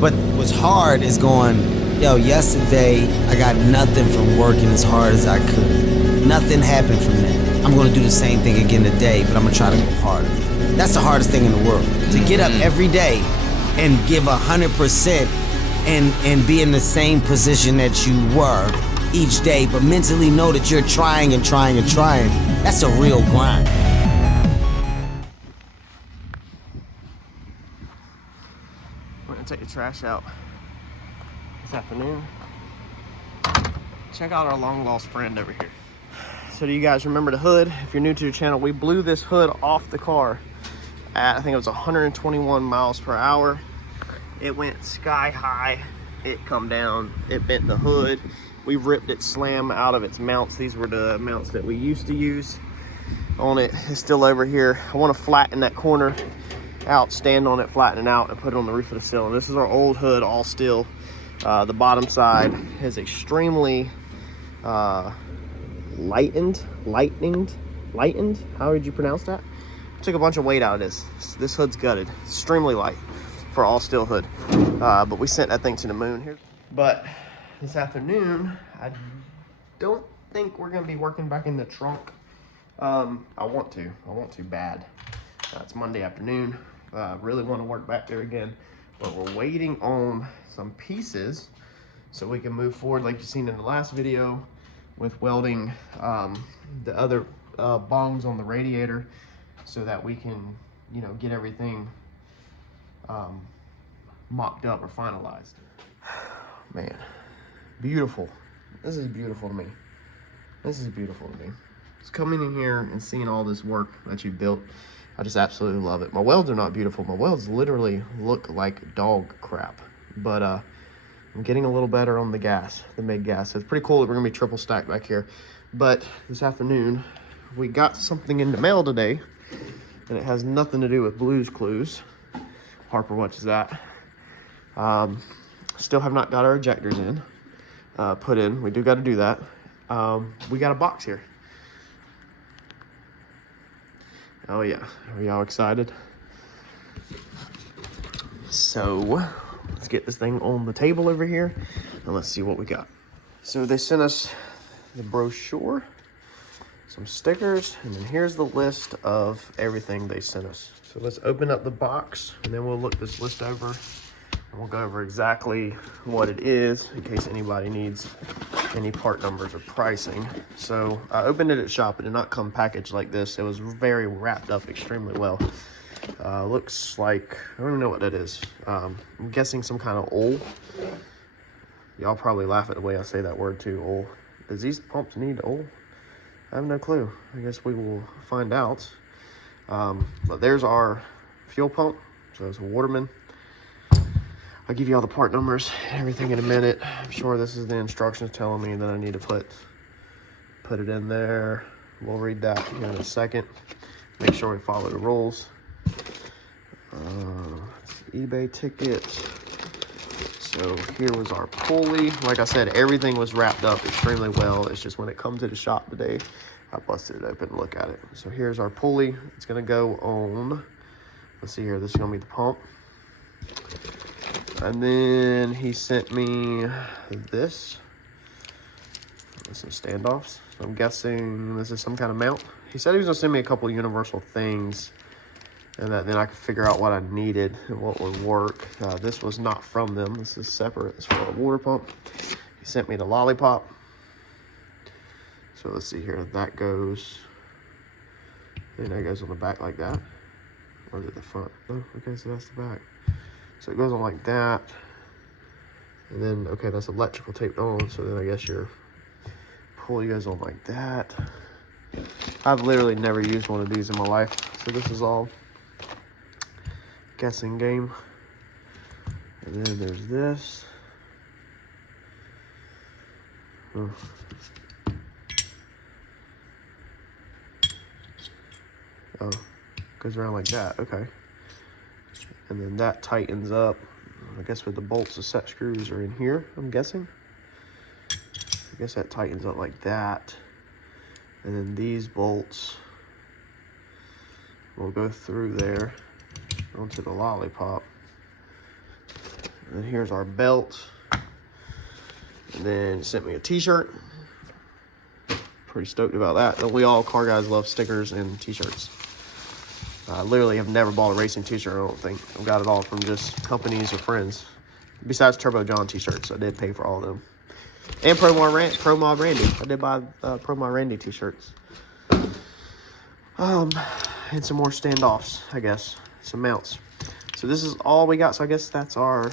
But what's hard is going, yo, yesterday I got nothing from working as hard as I could. Nothing happened from that. I'm gonna do the same thing again today, but I'm gonna try to go harder. That's the hardest thing in the world. To get up every day and give 100% and be in the same position that you were each day, but mentally know that you're trying and trying and trying. That's a real grind. We're gonna take the trash out this afternoon. Check out our long lost friend over here. So do you guys remember the hood? If you're new to the channel, we blew this hood off the car at, I think it was 121 miles per hour. It went sky high, it come down, it bent the hood. We ripped it slam out of its mounts. These were the mounts that we used to use on it. It's still over here. I want to flatten that corner out, stand on it, flatten it out, and put it on the roof of the cylinder. This is our old hood, all steel. The bottom side is extremely lightened. How would you pronounce that? Took a bunch of weight out of this. This hood's gutted. Extremely light for all steel hood. But we sent that thing to the moon here. But this afternoon, I don't think we're gonna be working back in the trunk. I want to bad. It's Monday afternoon. Really want to work back there again, but we're waiting on some pieces so we can move forward, like you've seen in the last video, with welding the other bongs on the radiator, so that we can, you know, get everything mocked up or finalized. Man, beautiful. This is beautiful to me. This is beautiful to me. Just coming in here and seeing all this work that you built, I just absolutely love it. My welds are not beautiful. My welds literally look like dog crap. But I'm getting a little better on the gas, the MIG gas. So it's pretty cool that we're gonna be triple stacked back here. But this afternoon, we got something in the mail today, and it has nothing to do with Blue's Clues. Harper watches that. Still have not got our ejectors in, put in. We do got to do that. We got a box here. Oh yeah, are y'all excited? So let's get this thing on the table over here and let's see what we got. So they sent us the brochure, some stickers, and then here's the list of everything they sent us. So let's open up the box and then we'll look this list over and we'll go over exactly what it is in case anybody needs any part numbers or pricing. So I opened it at shop. It did not come packaged like this. It was very wrapped up extremely well. Looks like, I don't even know what that is. I'm guessing some kind of oil. Y'all probably laugh at the way I say that word too, oil. Does these pumps need oil? I have no clue. I guess we will find out. But there's our fuel pump. So it's a Waterman. I'll give you all the part numbers, everything in a minute. I'm sure this is the instructions telling me that I need to put it in there. We'll read that here in a second. Make sure we follow the rules. eBay ticket. So here was our pulley. Like I said, everything was wrapped up extremely well. It's just when it comes to the shop today, I busted it open to look at it. So here's our pulley. It's gonna go on, let's see here, this is gonna be the pump. And then he sent me this. Some standoffs. So I'm guessing this is some kind of mount. He said he was gonna send me a couple of universal things, and that then I could figure out what I needed and what would work. This was not from them. This is separate. It's for a water pump. He sent me the lollipop. So let's see here. That goes. I think that goes on the back like that. Or is it the front? Oh, okay, so that's the back. So it goes on like that. And then, okay, that's electrical taped on. So then I guess your pulley goes on like that. I've literally never used one of these in my life. So this is all guessing game. And then there's this. Oh. Oh, goes around like that, okay. And then that tightens up. I guess with the bolts, the set screws are in here, I'm guessing. I guess that tightens up like that. And then these bolts will go through there onto the lollipop. And here's our belt. And then sent me a t-shirt. Pretty stoked about that. We all car guys love stickers and t-shirts. I literally have never bought a racing t-shirt, I don't think. I've got it all from just companies or friends. Besides Turbo John t-shirts, I did pay for all of them. And Pro Mod Randy. I did buy Pro Mod Randy t-shirts. And some more standoffs, I guess. Some mounts. So this is all we got. So I guess that's our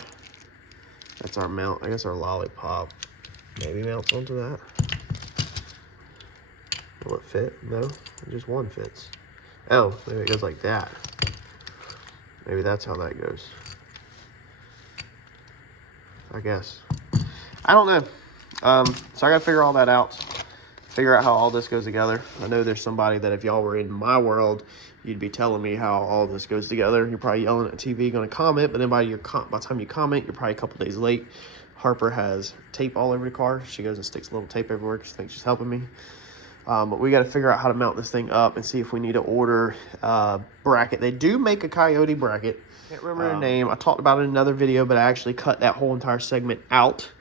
mount. I guess our lollipop maybe mounts onto that. Will it fit? No, just one fits. Oh, maybe it goes like that. Maybe that's how that goes. I guess. I don't know. So I gotta figure all that out. Figure out how all this goes together. I know there's somebody that if y'all were in my world, you'd be telling me how all this goes together. You're probably yelling at the TV, gonna comment, but then by the time you comment, you're probably a couple days late. Harper has tape all over the car. She goes and sticks a little tape everywhere because she thinks she's helping me. But we got to figure out how to mount this thing up and see if we need to order a bracket. They do make a Coyote bracket. Can't remember the name. I talked about it in another video, but I actually cut that whole entire segment out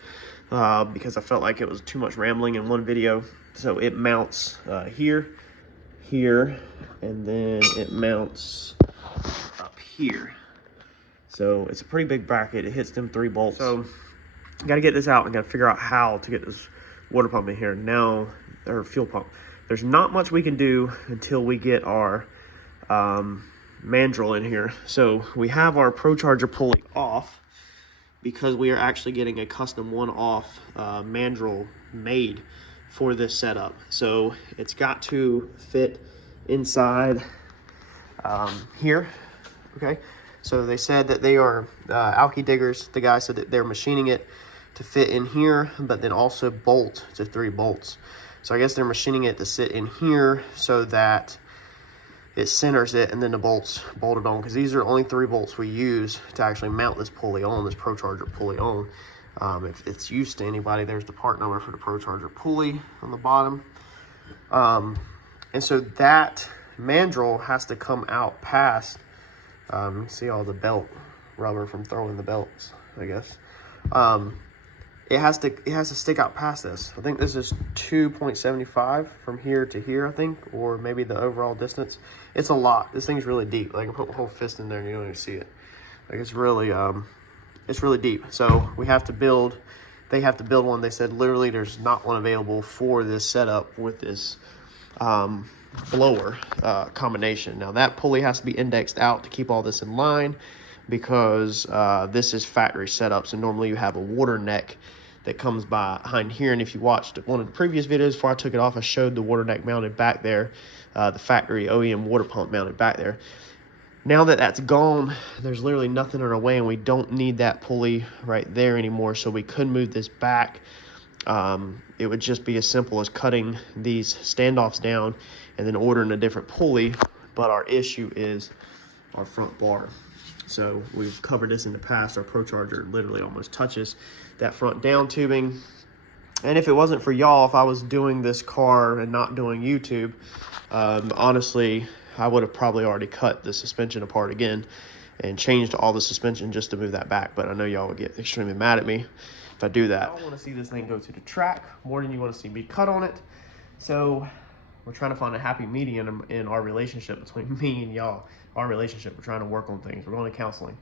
because I felt like it was too much rambling in one video. So it mounts here, and then it mounts up here. So it's a pretty big bracket. It hits them 3 bolts. So got to get this out and got to figure out how to get this water pump in here now, or fuel pump. There's not much we can do until we get our mandrel in here. So we have our Procharger pulley off because we are actually getting a custom one-off mandrel made for this setup. So it's got to fit inside here. Okay, so they said that they are Alky Diggers. The guy said that they're machining it to fit in here, but then also bolt to 3 bolts. So I guess they're machining it to sit in here so that it centers it, and then the bolts bolted on, because these are only 3 bolts we use to actually mount this pulley on, this Procharger pulley on. If it's used to anybody, there's the part number for the Procharger pulley on the bottom. And so that mandrel has to come out past, you see all the belt rubber from throwing the belts, I guess. It has to stick out past this. I think this is 2.75 from here to here, I think, or maybe the overall distance. It's a lot. This thing's really deep. Like, I can put my whole fist in there and you don't even see it. Like, it's really deep. So we have to build. They have to build one. They said literally there's not one available for this setup with this blower combination. Now that pulley has to be indexed out to keep all this in line, because this is factory setup. So normally you have a water neck that comes behind here, and if you watched one of the previous videos before I took it off, I showed the water neck mounted back there, the factory OEM water pump mounted back there. Now that that's gone, there's literally nothing in our way, and we don't need that pulley right there anymore, so we could move this back. It would just be as simple as cutting these standoffs down and then ordering a different pulley, but our issue is our front bar. So we've covered this in the past. Our Procharger literally almost touches that front down tubing. And if it wasn't for y'all, if I was doing this car and not doing YouTube, honestly, I would have probably already cut the suspension apart again and changed all the suspension just to move that back. But I know y'all would get extremely mad at me if I do that. I want to see this thing go to the track more than you want to see me cut on it. So we're trying to find a happy medium in our relationship between me and y'all. Our relationship, we're trying to work on things. We're going to counseling.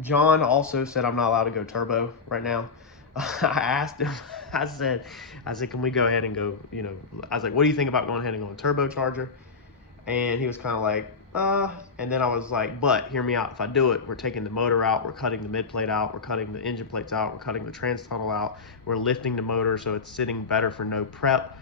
John also said I'm not allowed to go turbo right now. I asked him, I said, can we go ahead and go, I was like, what do you think about going ahead and going turbocharger? And he was kind of like, and then I was like, but hear me out. If I do it, we're taking the motor out, we're cutting the mid plate out, we're cutting the engine plates out, we're cutting the trans tunnel out, we're lifting the motor so it's sitting better for no prep.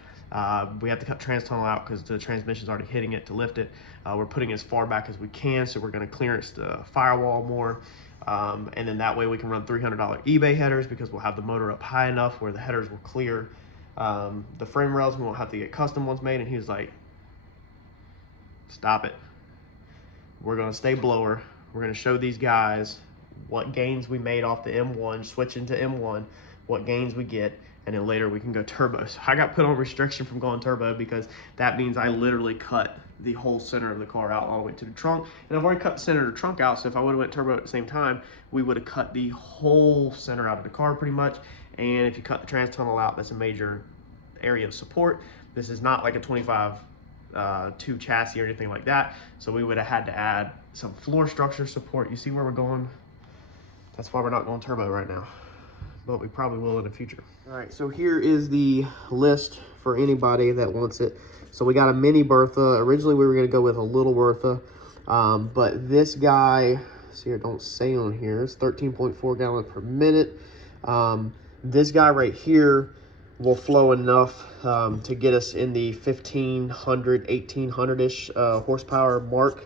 We have to cut trans tunnel out because the transmission's already hitting it to lift it. We're putting it as far back as we can, so we're going to clearance the firewall more. And then that way we can run $300 eBay headers, because we'll have the motor up high enough where the headers will clear the frame rails. We won't have to get custom ones made. And he was like, stop it. We're going to stay blower. We're going to show these guys what gains we made off the M1, switch into M1, what gains we get, and then later we can go turbo. So I got put on restriction from going turbo because that means I literally cut the whole center of the car out all the way to the trunk. And I've already cut the center of the trunk out, so if I would have went turbo at the same time, we would have cut the whole center out of the car pretty much. And if you cut the trans tunnel out, that's a major area of support. This is not like a 25-2 chassis or anything like that, so we would have had to add some floor structure support. You see where we're going? That's why we're not going turbo right now, but we probably will in the future. All right, so here is the list for anybody that wants it. So we got a mini Bertha. Originally we were going to go with a little Bertha, but this guy, see, it don't say on here, it's 13.4 gallons per minute. This guy right here will flow enough to get us in the 1500, 1800-ish horsepower mark.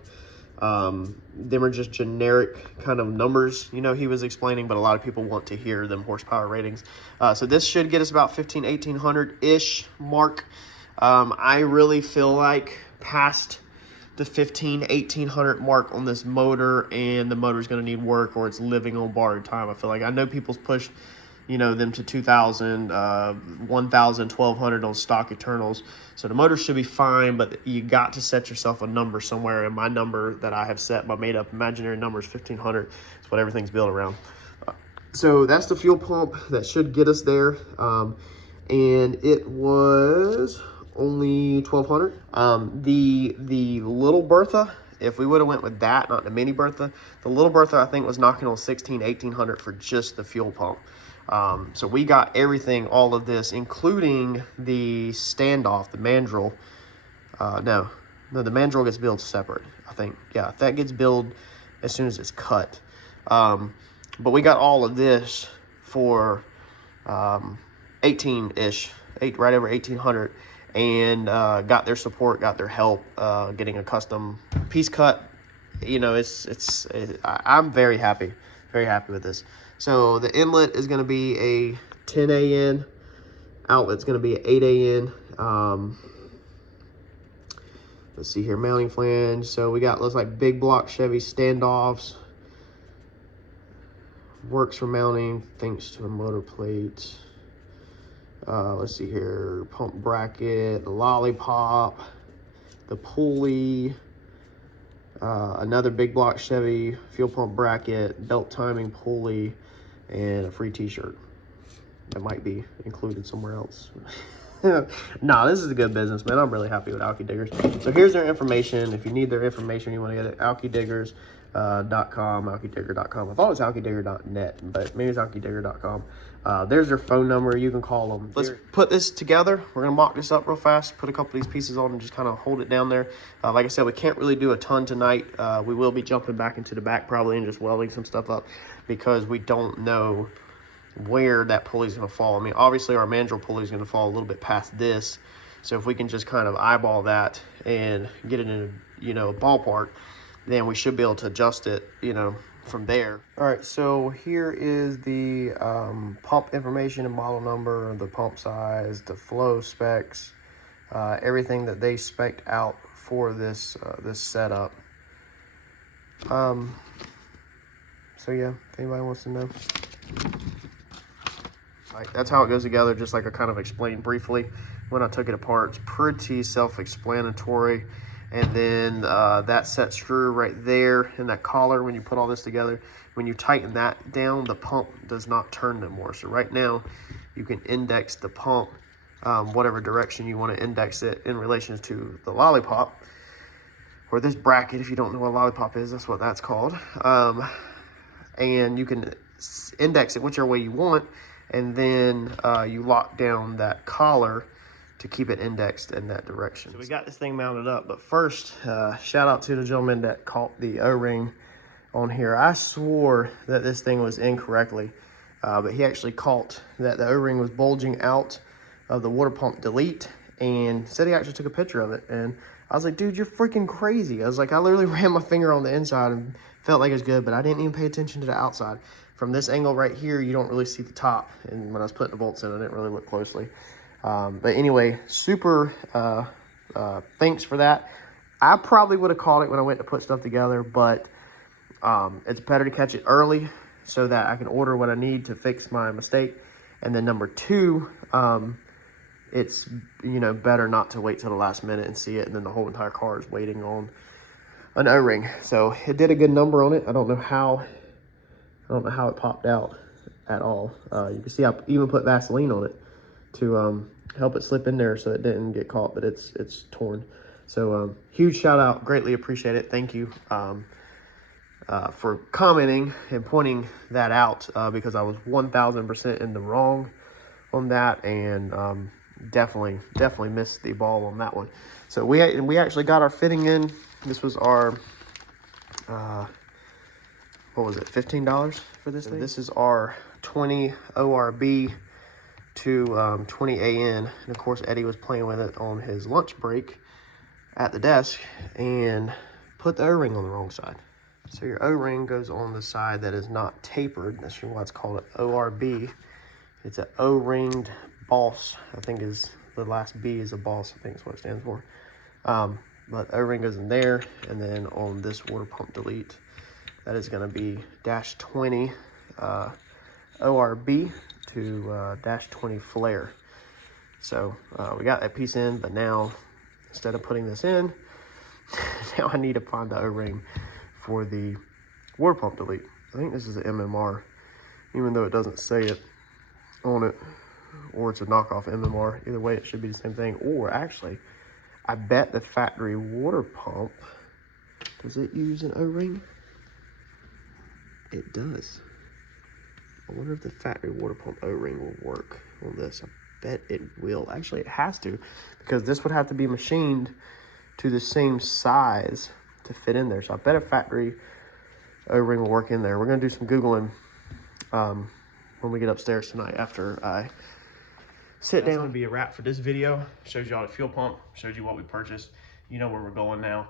Them are just generic kind of numbers, you know, he was explaining, but a lot of people want to hear them horsepower ratings. So this should get us about 1800-ish mark. I really feel like past the 1800 mark on this motor, and the motor's going to need work, or it's living on borrowed time. I feel like, I know people's pushed, you know, them to 2,000, 1,000, 1,200 on stock Eternals. So the motor should be fine, but you got to set yourself a number somewhere. And my number that I have set, my made up imaginary number, is 1,500. It's what everything's built around. So that's the fuel pump that should get us there. And it was only 1,200. The little Bertha, if we would have went with that, not the mini Bertha, the little Bertha I think was knocking on 1,600, 1,800 for just the fuel pump. So we got everything, all of this, including the standoff, the mandrel. No, the mandrel gets billed separate, I think. Yeah, that gets billed as soon as it's cut. But we got all of this for 18-ish, right over 1,800, and got their support, got their help, getting a custom piece cut. You know, I'm very happy with this. So the inlet is going to be a 10 AN, outlet's going to be an 8 AN. Let's see here, mounting flange. So we got, looks like big block Chevy standoffs. Works for mounting thanks to a motor plate. Let's see here, pump bracket, the lollipop, the pulley, another big block Chevy fuel pump bracket, belt timing pulley, and a free t-shirt that might be included somewhere else. Nah, this is a good business, man. I'm really happy with Alky Diggers. So here's their information. If you need their information, you want to get it, alkydiggers.com, alkydigger.com. I thought it was alkydigger.net, but maybe it's alkydigger.com. There's their phone number. You can call them. Let's put this together. We're going to mock this up real fast, put a couple of these pieces on and just kind of hold it down there. Like I said, we can't really do a ton tonight. We will be jumping back into the back probably and just welding some stuff up because we don't know where that pulley is going to fall. I mean, obviously our mandrel pulley is going to fall a little bit past this. So if we can just kind of eyeball that and get it in a, you know, a ballpark, then we should be able to adjust it, you know, from there. All right, so here is the pump information and model number, the pump size, the flow specs, everything that they spec'd out for this this setup. So yeah, if anybody wants to know. Like, that's how it goes together, just like I kind of explained briefly when I took it apart. It's pretty self-explanatory. And then that set screw right there and that collar, when you put all this together, when you tighten that down, the pump does not turn no more. So right now you can index the pump whatever direction you want to index it in relation to the lollipop, or this bracket. If you don't know what a lollipop is, that's what that's called. And you can index it whichever way you want, and then you lock down that collar to keep it indexed in that direction. So we got this thing mounted up, but first, shout out to the gentleman that caught the O-ring on here. I swore that this thing was incorrectly, but he actually caught that the O-ring was bulging out of the water pump delete, and said he actually took a picture of it. And I was like, dude, you're freaking crazy. I was like, I literally ran my finger on the inside and felt like it was good, but I didn't even pay attention to the outside. From this angle right here, you don't really see the top. And when I was putting the bolts in, I didn't really look closely. But anyway, super thanks for that. I probably would have caught it when I went to put stuff together, but it's better to catch it early so that I can order what I need to fix my mistake. And then number two, it's, you know, better not to wait till the last minute and see it, and then the whole entire car is waiting on an O-ring. So it did a good number on it. I don't know how it popped out at all. You can see I even put Vaseline on it to help it slip in there so it didn't get caught, but it's torn. So huge shout out, greatly appreciate it. Thank you for commenting and pointing that out, because I was 1000% in the wrong on that, and definitely missed the ball on that one. So we actually got our fitting in. This was our what was it, $15 for this thing? This is our 20 ORB to 20 AN, and of course Eddie was playing with it on his lunch break at the desk and put the O-ring on the wrong side. So your O-ring goes on the side that is not tapered. That's why it's called an ORB. It's an O-ringed boss, I think is the last B is a boss, I think is what it stands for. But O-ring goes in there, and then on this water pump delete, that is going to be -20 ORB to -20 flare. So we got that piece in, but now instead of putting this in, now I need to find the O-ring for the water pump delete. I think this is an MMR, even though it doesn't say it on it, or it's a knockoff MMR. Either way, it should be the same thing. Or actually, I bet the factory water pump, does it use an O-ring? It does. I wonder if the factory water pump O-ring will work on this. I bet it will. Actually, it has to, because this would have to be machined to the same size to fit in there. So I bet a factory O-ring will work in there. We're going to do some Googling when we get upstairs tonight after I sit down. That's going to be a wrap for this video. Shows you all the fuel pump, shows you what we purchased. You know where we're going now.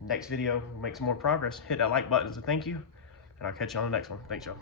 Next video, we'll make some more progress. Hit that like button as a thank you, and I'll catch you on the next one. Thanks, y'all.